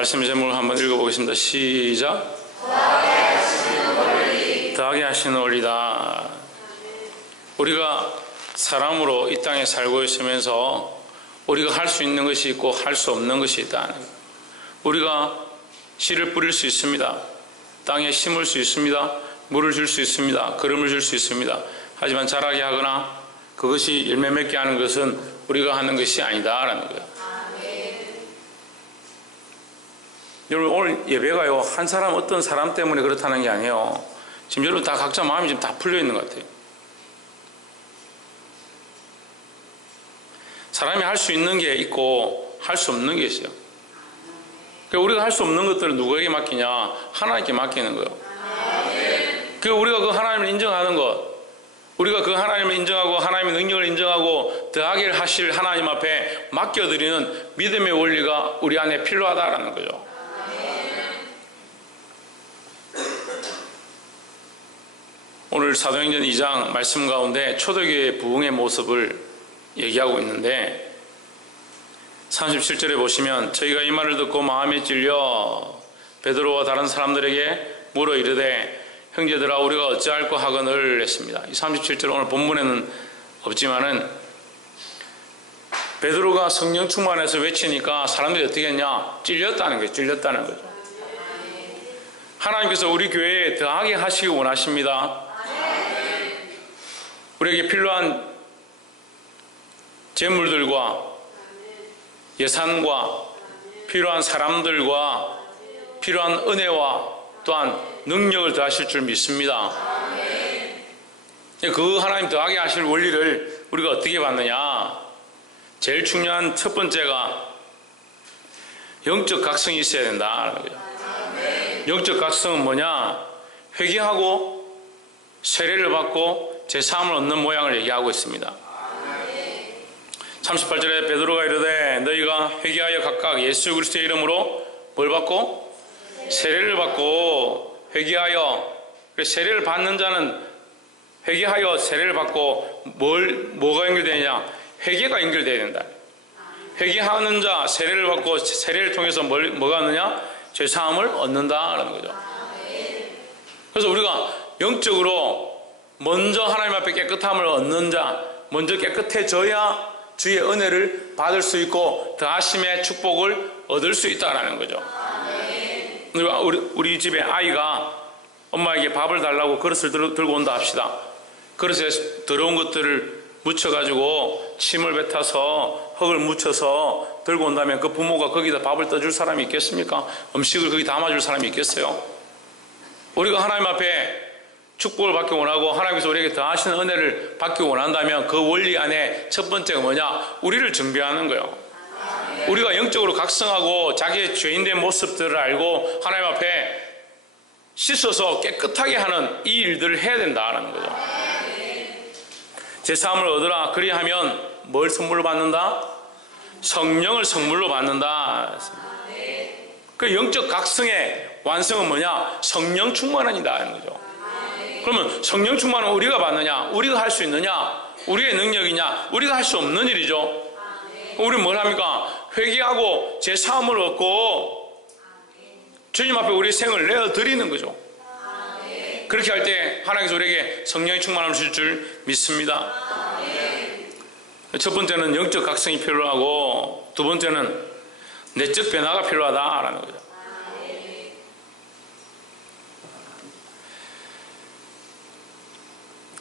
말씀 제목을 한번 읽어보겠습니다. 시작. 더하게 하시는 원리다. 우리가 사람으로 이 땅에 살고 있으면서 우리가 할 수 있는 것이 있고 할 수 없는 것이 있다. 우리가 씨를 뿌릴 수 있습니다. 땅에 심을 수 있습니다. 물을 줄 수 있습니다. 기름을 줄 수 있습니다. 하지만 자라게 하거나 그것이 열매 맺게 하는 것은 우리가 하는 것이 아니다라는 거예요. 여러분, 오늘 예배가요, 한 사람, 어떤 사람 때문에 그렇다는 게 아니에요. 지금 여러분 다 각자 마음이 지금 다 풀려 있는 것 같아요. 사람이 할 수 있는 게 있고 할 수 없는 게 있어요. 그러니까 우리가 할 수 없는 것들을 누구에게 맡기냐? 하나님께 맡기는 거예요. 그러니까 우리가 그 하나님을 인정하는 것, 우리가 그 하나님을 인정하고 하나님의 능력을 인정하고 더하게 하실 하나님 앞에 맡겨드리는 믿음의 원리가 우리 안에 필요하다라는 거죠. 오늘 사도행전 2장 말씀 가운데 초대교회의 부흥의 모습을 얘기하고 있는데 37절에 보시면 저희가 이 말을 듣고 마음에 찔려 베드로와 다른 사람들에게 물어 이르되 형제들아 우리가 어찌할꼬 하거늘 했습니다. 이 37절 오늘 본문에는 없지만은 베드로가 성령 충만해서 외치니까 사람들이 어떻게 했냐? 찔렸다는 거예요. 찔렸다는 거죠. 하나님께서 우리 교회에 더하게 하시기 원하십니다. 우리에게 필요한 재물들과 예산과 필요한 사람들과 필요한 은혜와 또한 능력을 더하실 줄 믿습니다. 그 하나님 더하게 하실 원리를 우리가 어떻게 받느냐? 제일 중요한 첫 번째가 영적 각성이 있어야 된다는 거죠. 영적 각성은 뭐냐? 회개하고 세례를 받고 제3을 얻는 모양을 얘기하고 있습니다. 38절에 베드로가 이르되 너희가 회개하여 각각 예수 그리스도의 이름으로 뭘 받고? 세례를 받고 회개하여. 세례를 받는 자는 회개하여 세례를 받고 뭐가 연결되느냐? 회개가 연결되어야 된다. 회개하는 자 세례를 받고 세례를 통해서 뭐가 하느냐? 죄사함을 얻는다라는 거죠. 그래서 우리가 영적으로 먼저 하나님 앞에 깨끗함을 얻는 자, 먼저 깨끗해져야 주의 은혜를 받을 수 있고 더하심의 축복을 얻을 수 있다는 거죠. 우리 집에 아이가 엄마에게 밥을 달라고 그릇을 들고 온다 합시다. 그릇에 더러운 것들을 묻혀가지고 침을 뱉어서 흙을 묻혀서 들고 온다면 그 부모가 거기다 밥을 떠줄 사람이 있겠습니까? 음식을 거기 담아줄 사람이 있겠어요? 우리가 하나님 앞에 축복을 받기 원하고 하나님께서 우리에게 더하시는 은혜를 받기 원한다면 그 원리 안에 첫 번째가 뭐냐? 우리를 정비하는 거예요. 우리가 영적으로 각성하고 자기의 죄인된 모습들을 알고 하나님 앞에 씻어서 깨끗하게 하는 이 일들을 해야 된다는 거죠. 제3을 얻으라. 그리하면 뭘 선물로 받는다? 성령을 선물로 받는다. 그 영적 각성의 완성은 뭐냐? 성령 충만이다 하는 거죠. 그러면 성령 충만은 우리가 받느냐? 우리가 할 수 있느냐? 우리의 능력이냐? 우리가 할 수 없는 일이죠. 우리는 뭘 합니까? 회개하고 제3을 얻고 주님 앞에 우리의 생을 내어드리는 거죠. 그렇게 할 때 하나님께서 우리에게 성령의 충만함을 주실 줄 믿습니다. 첫 번째는 영적 각성이 필요하고 두 번째는 내적 변화가 필요하다라는 거죠.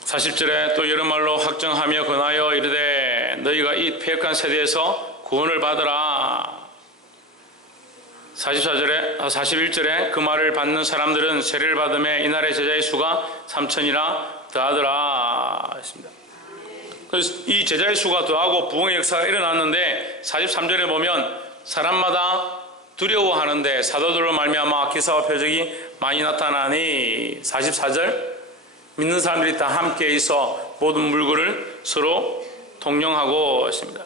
40절에 또 여러 말로 확정하며 권하여 이르되 너희가 이 패역한 세대에서 구원을 받으라. 41절에 그 말을 받는 사람들은 세례를 받음에 이날의 제자의 수가 3,000이나 더하더라 했습니다. 그래서 이 제자의 수가 더하고 부흥의 역사가 일어났는데 43절에 보면 사람마다 두려워하는데 사도들로 말미암아 기사와 표적이 많이 나타나니 44절 믿는 사람들이 다 함께 있어 모든 물건을 서로 동령하고 했습니다.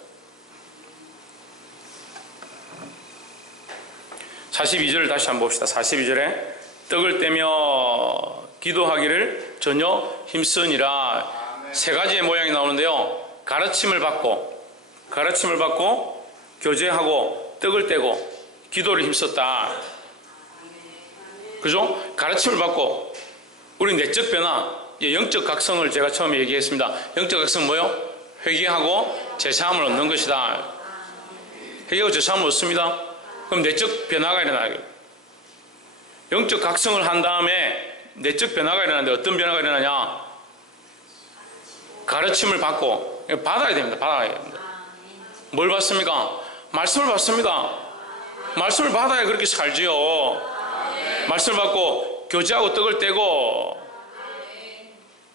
42절을 다시 한번 봅시다. 42절에 떡을 떼며 기도하기를 전혀 힘쓰니라. 세 가지의 모양이 나오는데요. 가르침을 받고 교제하고 떡을 떼고 기도를 힘썼다. 그죠? 가르침을 받고 우리 내적 변화, 영적 각성을 제가 처음에 얘기했습니다. 영적 각성은 뭐요? 회개하고 제사함을 얻는 것이다. 회개하고 제사함을 얻습니다. 그럼 내적 변화가 일어나요. 영적 각성을 한 다음에 내적 변화가 일어나는데 어떤 변화가 일어나냐? 가르침을 받고 받아야 됩니다. 받아야 됩니다. 뭘 받습니까? 말씀을 받습니다. 말씀을 받아야 그렇게 살지요. 말씀을 받고 교제하고 떡을 떼고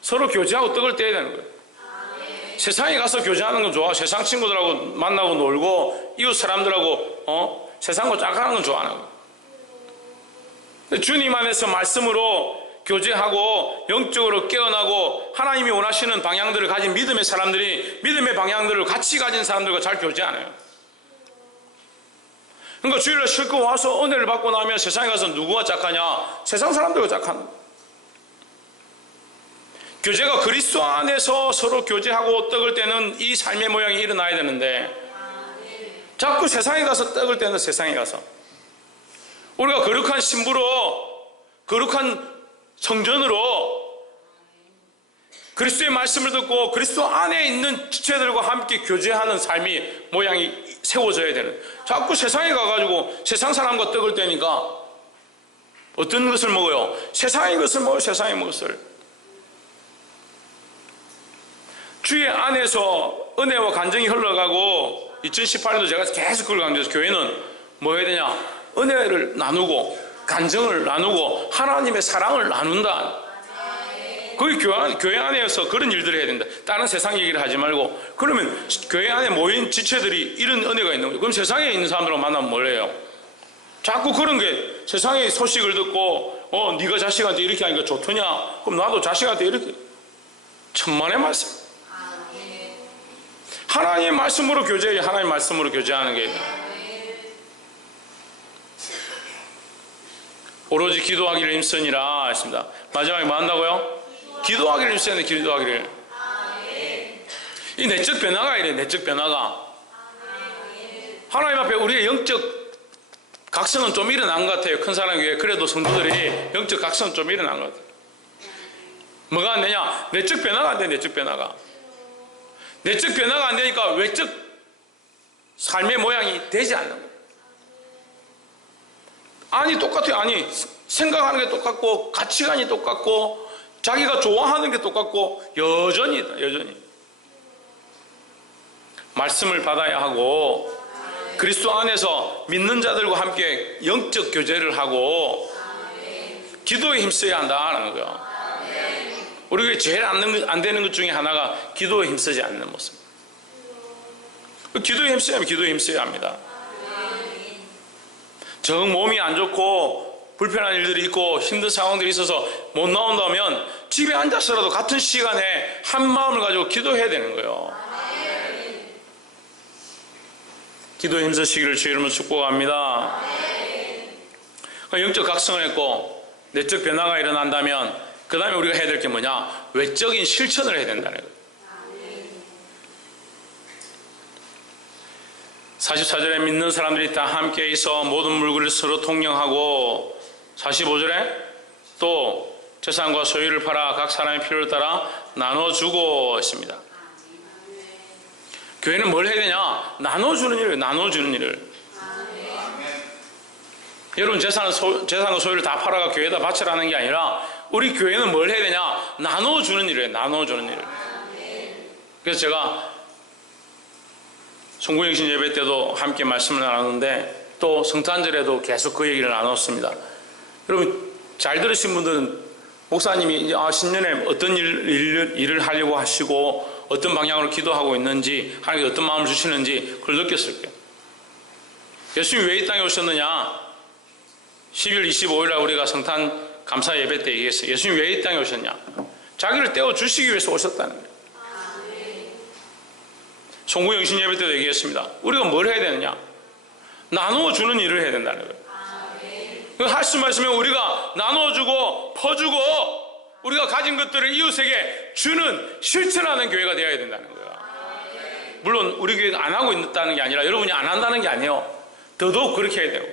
서로 교제하고 떡을 떼야 되는 거예요. 세상에 가서 교제하는 건 좋아. 세상 친구들하고 만나고 놀고 이웃 사람들하고 세상과 짝하는 건 좋아하는 거예요. 근데 주님 안에서 말씀으로 교제하고 영적으로 깨어나고 하나님이 원하시는 방향들을 가진 믿음의 사람들이 믿음의 방향들을 같이 가진 사람들과 잘 교제 안 해요. 그러니까 주일날 실컷 와서 은혜를 받고 나면 세상에 가서 누구가 짝하냐? 세상 사람들과 짝하는 거예요. 교제가 그리스도 안에서 서로 교제하고 떡을 떼는 이 삶의 모양이 일어나야 되는데 자꾸 세상에 가서 떡을 떼는 세상에 가서 우리가 거룩한 신부로 거룩한 성전으로 그리스도의 말씀을 듣고 그리스도 안에 있는 지체들과 함께 교제하는 삶이 모양이 세워져야 되는 자꾸 세상에 가가지고 세상 사람과 떡을 떼니까 어떤 것을 먹어요? 세상의 것을 먹어요. 세상의 것을 주의 안에서 은혜와 간증이 흘러가고 2018년도 제가 계속 그걸 강조해서 교회는 뭐 해야 되냐? 은혜를 나누고 간증을 나누고 하나님의 사랑을 나눈다. 거기 교회 안에서 그런 일들을 해야 된다. 다른 세상 얘기를 하지 말고 그러면 교회 안에 모인 지체들이 이런 은혜가 있는 거예요. 그럼 세상에 있는 사람들하고 만나면 뭘 해요? 자꾸 그런 게 세상의 소식을 듣고 네가 자식한테 이렇게 하니까 좋더냐? 그럼 나도 자식한테 이렇게 천만의 말씀. 하나님의 말씀으로 교제해야 하나님의 말씀으로 교제하는 게 오로지 기도하기를 힘쓰니라 했습니다. 마지막에 뭐 한다고요? 기도하기를 힘써야 돼. 기도하기를. 이 내적 변화가 이래. 내적 변화가 하나님 앞에 우리의 영적 각성은 좀 일어난 것 같아요. 큰 사람 교회 그래도 성도들이 영적 각성은 좀 일어난 것 같아요. 뭐가 안 되냐? 내적 변화가 안 돼. 내적 변화가 내적 변화가 안 되니까 외적 삶의 모양이 되지 않는 거예요. 아니 똑같아요. 아니 생각하는 게 똑같고 가치관이 똑같고 자기가 좋아하는 게 똑같고 여전히 말씀을 받아야 하고 그리스도 안에서 믿는 자들과 함께 영적 교제를 하고 기도에 힘써야 한다는 거예요. 우리가 제일 안 되는 것 중에 하나가 기도에 힘쓰지 않는 모습. 기도에 힘써야 하면 기도에 힘써야 합니다. 정 몸이 안 좋고 불편한 일들이 있고 힘든 상황들이 있어서 못 나온다면 집에 앉아서라도 같은 시간에 한 마음을 가지고 기도해야 되는 거예요. 기도에 힘쓰시기를 주의 이름으로 축복합니다. 영적 각성을 했고 내적 변화가 일어난다면 그 다음에 우리가 해야 될 게 뭐냐? 외적인 실천을 해야 된다는 거예요. 44절에 믿는 사람들이 다 함께 있어 모든 물건을 서로 통용하고 45절에 또 재산과 소유를 팔아 각 사람의 필요를 따라 나눠주고 있습니다. 교회는 뭘 해야 되냐? 나눠주는 일을 나눠주는 일을. 여러분 재산과 소유를 다 팔아가 교회에다 바치라는 게 아니라 우리 교회는 뭘 해야 되냐? 나눠주는 일을 해요. 나눠주는 일을. 그래서 제가 송구영신 예배 때도 함께 말씀을 나눴는데 또 성탄절에도 계속 그 얘기를 나눴습니다. 여러분 잘 들으신 분들은 목사님이 신년에 어떤 일을 하려고 하시고 어떤 방향으로 기도하고 있는지 하나님께 어떤 마음을 주시는지 그걸 느꼈을 거예요. 예수님이 왜 이 땅에 오셨느냐? 12월 25일 날 우리가 성탄 감사 예배 때 얘기했어요. 예수님이 왜 이 땅에 오셨냐? 자기를 떼어주시기 위해서 오셨다는 거예요. 송구영신 예배 때도 얘기했습니다. 우리가 뭘 해야 되느냐? 나누어주는 일을 해야 된다는 거예요. 할 수만 있으면 우리가 나누어주고 퍼주고 우리가 가진 것들을 이웃에게 주는 실천하는 교회가 되어야 된다는 거예요. 물론 우리 교회가 안 하고 있다는 게 아니라 여러분이 안 한다는 게 아니에요. 더더욱 그렇게 해야 되고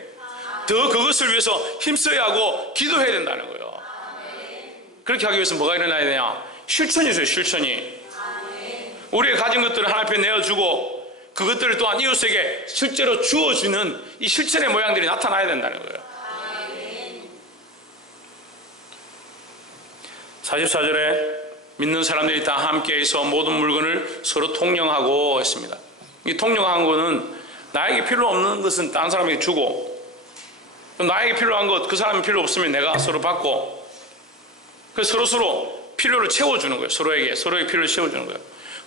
더 그것을 위해서 힘써야 하고 기도해야 된다는 거예요. 그렇게 하기 위해서 뭐가 일어나야 되냐? 실천이 있어요. 실천이. 우리의 가진 것들을 하나님 앞에 내어주고 그것들을 또한 이웃에게 실제로 주어주는 이 실천의 모양들이 나타나야 된다는 거예요. 44절에 믿는 사람들이 다 함께해서 모든 물건을 서로 통용하고 했습니다. 이 통용한 거는 나에게 필요 없는 것은 다른 사람에게 주고, 나에게 필요한 것 그 사람이 필요 없으면 내가 서로 받고, 서로 필요를 채워주는 거예요. 서로의 필요를 채워주는 거예요.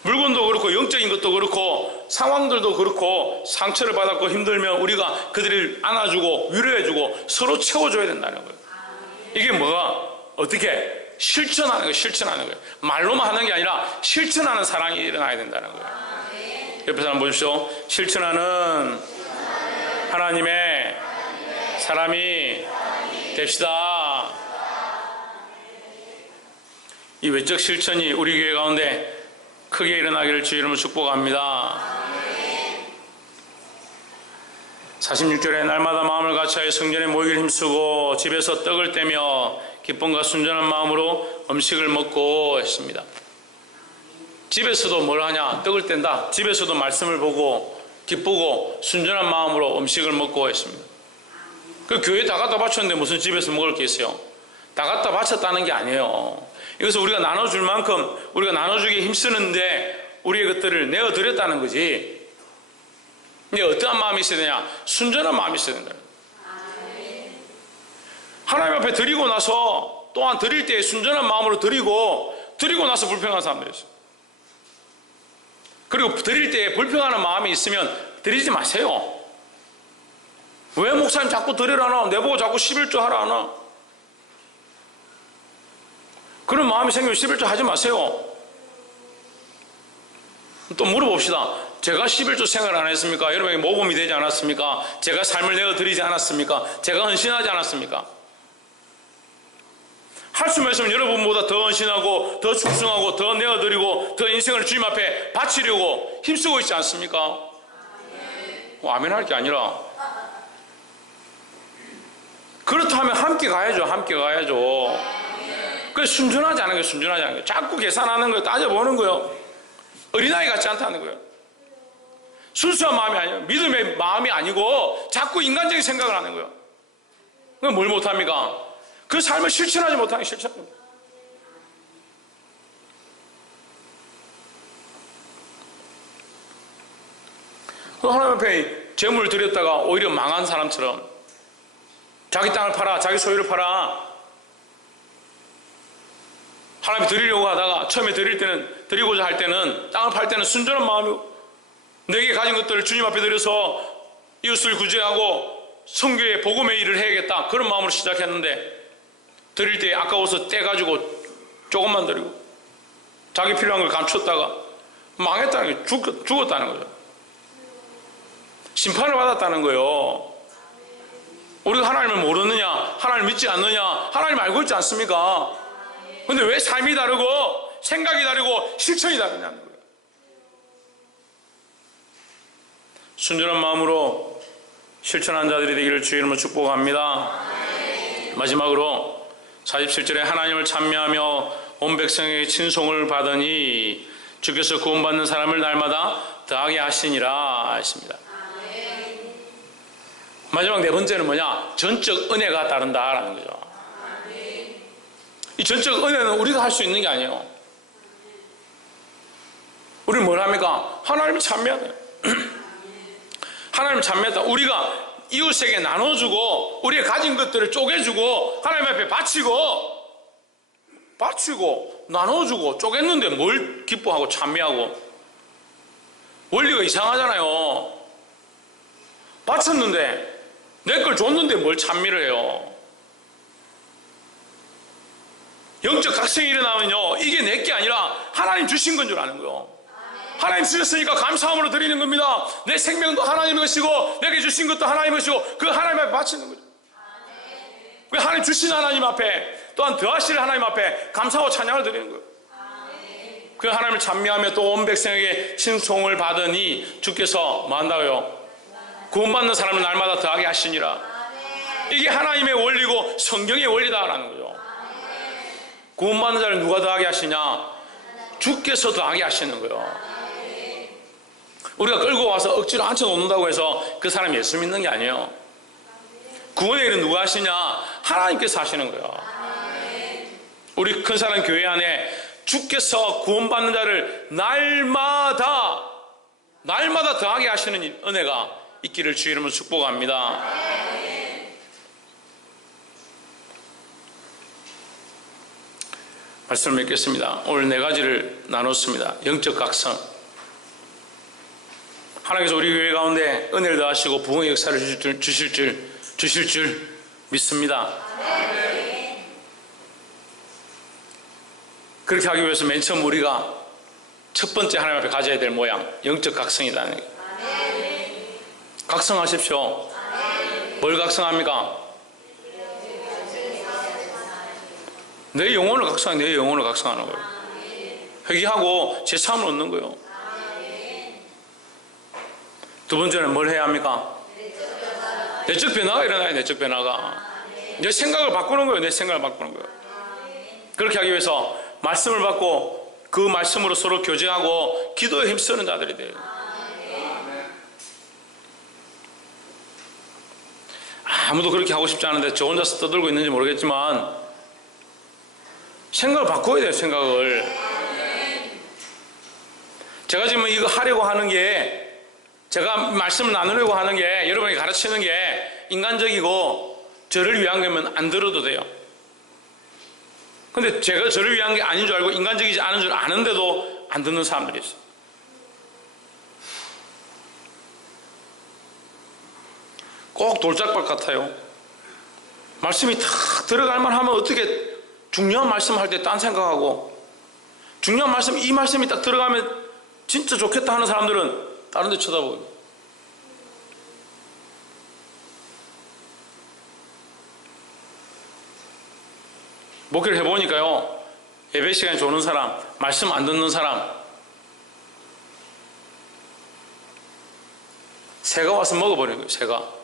물건도 그렇고 영적인 것도 그렇고 상황들도 그렇고 상처를 받았고 힘들면 우리가 그들을 안아주고 위로해주고 서로 채워줘야 된다는 거예요. 이게 뭐가 어떻게 실천하는 거예요. 실천하는 거예요. 말로만 하는 게 아니라 실천하는 사랑이 일어나야 된다는 거예요. 옆에 사람 보십시오. 실천하는 하나님의 사람이 됩시다. 이 외적 실천이 우리 교회 가운데 크게 일어나기를 주의 이름으로 축복합니다. 46절에 날마다 마음을 같이하여 성전에 모이기를 힘쓰고 집에서 떡을 떼며 기쁨과 순전한 마음으로 음식을 먹고 했습니다. 집에서도 뭘 하냐? 떡을 뗀다. 집에서도 말씀을 보고 기쁘고 순전한 마음으로 음식을 먹고 했습니다. 그 교회 다 갖다 바쳤는데 무슨 집에서 먹을 게 있어요? 다 갖다 바쳤다는 게 아니에요. 이것을 우리가 나눠줄 만큼 우리가 나눠주기에 힘쓰는데 우리의 것들을 내어드렸다는 거지. 이게 어떠한 마음이 있어야 되냐? 순전한 마음이 있어야 된다. 하나님 앞에 드리고 나서 또한 드릴 때 순전한 마음으로 드리고 나서 불평한 사람들이 있어요. 그리고 드릴 때 불평하는 마음이 있으면 드리지 마세요. 왜 목사님 자꾸 드리라나? 내보고 자꾸 11조 하라 하나? 그런 마음이 생기면 11조 하지 마세요. 또 물어봅시다. 제가 11조 생활 안 했습니까? 여러분에게 모범이 되지 않았습니까? 제가 삶을 내어드리지 않았습니까? 제가 헌신하지 않았습니까? 할 수만 있으면 여러분보다 더 헌신하고 더 충성하고 더 내어드리고 더 인생을 주님 앞에 바치려고 힘쓰고 있지 않습니까? 아멘 할 게 아니라 그렇다면 함께 가야죠. 함께 가야죠. 그래서 순전하지 않은 거예요. 순전하지 않은 거예요. 자꾸 계산하는 거예요. 따져보는 거예요. 어린아이 같지 않다는 거예요. 순수한 마음이 아니에요. 믿음의 마음이 아니고 자꾸 인간적인 생각을 하는 거예요. 그럼 뭘 못합니까? 그 삶을 실천하지 못하는 게 실천합니다. 하나님 앞에 재물을 드렸다가 오히려 망한 사람처럼 자기 땅을 팔아, 자기 소유를 팔아. 하나님께 드리려고 하다가 처음에 드리고자 할 때는 땅을 팔 때는 순전한 마음이고 내게 가진 것들을 주님 앞에 드려서 이웃을 구제하고 선교의 복음의 일을 해야겠다 그런 마음으로 시작했는데 드릴 때 아까워서 떼가지고 조금만 드리고 자기 필요한 걸 감췄다가 망했다는 게 죽었다는 거죠. 심판을 받았다는 거예요. 우리가 하나님을 모르느냐, 하나님을 믿지 않느냐, 하나님 알고 있지 않습니까? 근데 왜 삶이 다르고 생각이 다르고 실천이 다르냐는 거예요. 순전한 마음으로 실천한 자들이 되기를 주의 이름으로 축복합니다. 마지막으로 47절에 하나님을 찬미하며 온 백성에게 친송을 받으니 주께서 구원받는 사람을 날마다 더하게 하시니라 했습니다. 마지막 네 번째는 뭐냐? 전적 은혜가 따른다라는 거죠. 이 전적 은혜는 우리가 할 수 있는 게 아니에요. 우리는 뭘 합니까? 하나님을 찬미하다. 하나님을 찬미하다. 우리가 이웃에게 나눠주고 우리의 가진 것들을 쪼개주고 하나님 앞에 바치고 나눠주고 쪼갰는데 뭘 기뻐하고 찬미하고. 원리가 이상하잖아요. 바쳤는데 내 걸 줬는데 뭘 찬미를 해요. 영적 각성이 일어나면요 이게 내 게 아니라 하나님 주신 건 줄 아는 거예요. 하나님 주셨으니까 감사함으로 드리는 겁니다. 내 생명도 하나님의 것이고 내게 주신 것도 하나님의 것이고 그 하나님 앞에 바치는 거죠. 그 하나님 주신 하나님 앞에 또한 더하실 하나님 앞에 감사하고 찬양을 드리는 거예요. 그 하나님을 찬미하며 또 온 백성에게 칭송을 받으니 주께서 뭐 한다고요? 구원받는 사람을 날마다 더하게 하시니라. 이게 하나님의 원리고 성경의 원리다라는 거죠. 구원받는 자를 누가 더하게 하시냐? 주께서 더하게 하시는 거예요. 우리가 끌고 와서 억지로 앉혀놓는다고 해서 그 사람이 예수 믿는 게 아니에요. 구원의 일은 누가 하시냐? 하나님께서 하시는 거예요. 우리 큰 사람 교회 안에 주께서 구원받는 자를 날마다 더하게 하시는 은혜가 있기를 주의 이름으로 축복합니다. 말씀을 맺겠습니다. 오늘 4가지를 나눴습니다. 영적 각성. 하나님께서 우리 교회 가운데 은혜를 더하시고 부흥의 역사를 주실 줄 믿습니다. 그렇게 하기 위해서 맨 처음 우리가 첫 번째 하나님 앞에 가져야 될 모양, 영적 각성이다. 각성하십시오. 뭘 각성합니까? 내 영혼을 각성하는 거예요. 회개하고 재참을 얻는 거예요. 두 번째는 뭘 해야 합니까? 내적 변화가 일어나요. 내적 변화가. 내 생각을 바꾸는 거예요. 내 생각을 바꾸는 거예요. 그렇게 하기 위해서 말씀을 받고 그 말씀으로 서로 교제하고 기도에 힘쓰는 자들이 돼요. 아무도 그렇게 하고 싶지 않은데 저 혼자서 떠들고 있는지 모르겠지만 생각을 바꿔야 돼요. 생각을. 제가 지금 이거 하려고 하는 게, 제가 말씀을 나누려고 하는 게, 여러분이 가르치는 게 인간적이고 저를 위한 거면 안 들어도 돼요. 근데 제가 저를 위한 게 아닌 줄 알고 인간적이지 않은 줄 아는데도 안 듣는 사람들이 있어요. 꼭 돌짝밭 같아요. 말씀이 탁 들어갈 만하면 어떻게 중요한 말씀 할 때 딴 생각하고, 중요한 말씀, 이 말씀이 딱 들어가면 진짜 좋겠다 하는 사람들은 다른 데 쳐다보고. 목회를 해보니까요, 예배 시간이 좋은 사람, 말씀 안 듣는 사람, 새가 와서 먹어버리는 거예요. 새가.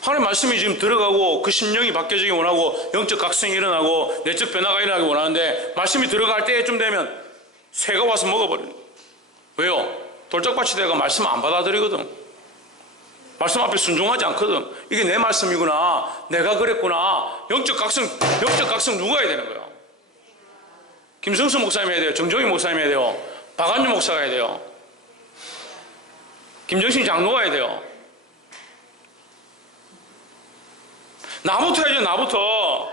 하나님 말씀이 지금 들어가고 그 심령이 바뀌어지기 원하고 영적 각성이 일어나고 내적 변화가 일어나기 원하는데, 말씀이 들어갈 때쯤 되면 새가 와서 먹어버려요. 왜요? 돌짝밭이 돼가 말씀 안 받아들이거든. 말씀 앞에 순종하지 않거든. 이게 내 말씀이구나, 내가 그랬구나. 영적 각성 누가 해야 되는 거야? 김성수 목사님 해야 돼요. 정종희 목사님 해야 돼요. 박안주 목사가 해야 돼요. 김정신 장로가 해야 돼요. 나부터 해야죠. 나부터.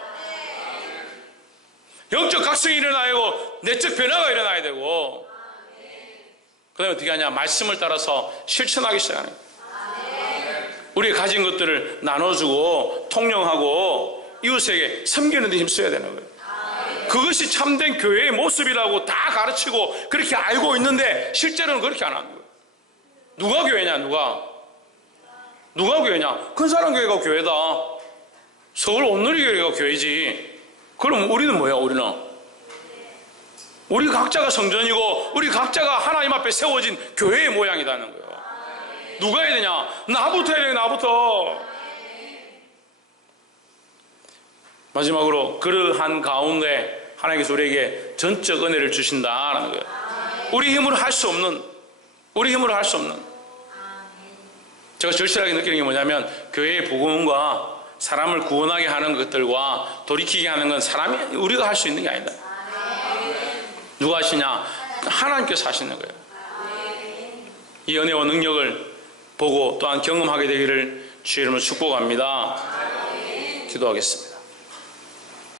영적 각성이 일어나야 되고 내적 변화가 일어나야 되고, 그 다음에 어떻게 하냐? 말씀을 따라서 실천하기 시작하는 거예요. 우리가 가진 것들을 나눠주고 통용하고 이웃에게 섬기는 데 힘써야 되는 거예요. 그것이 참된 교회의 모습이라고 다 가르치고 그렇게 알고 있는데 실제로는 그렇게 안 하는 거예요. 누가 교회냐? 누가 교회냐? 큰사람 교회가 교회다. 서울 온누리교회가 교회지. 그럼 우리는 뭐야? 우리 각자가 성전이고 우리 각자가 하나님 앞에 세워진 교회의 모양이라는 거예요. 누가 해야 되냐? 나부터 해야 돼. 나부터. 마지막으로 그러한 가운데 하나님께서 우리에게 전적 은혜를 주신다라는 거예요. 우리 힘으로 할 수 없는, 제가 절실하게 느끼는 게 뭐냐면, 교회의 복음과 사람을 구원하게 하는 것들과 돌이키게 하는 건 우리가 할 수 있는 게 아니다. 누가 하시냐? 하나님께서 하시는 거예요. 이 은혜와 능력을 보고 또한 경험하게 되기를 주의 이름으로 축복합니다. 기도하겠습니다.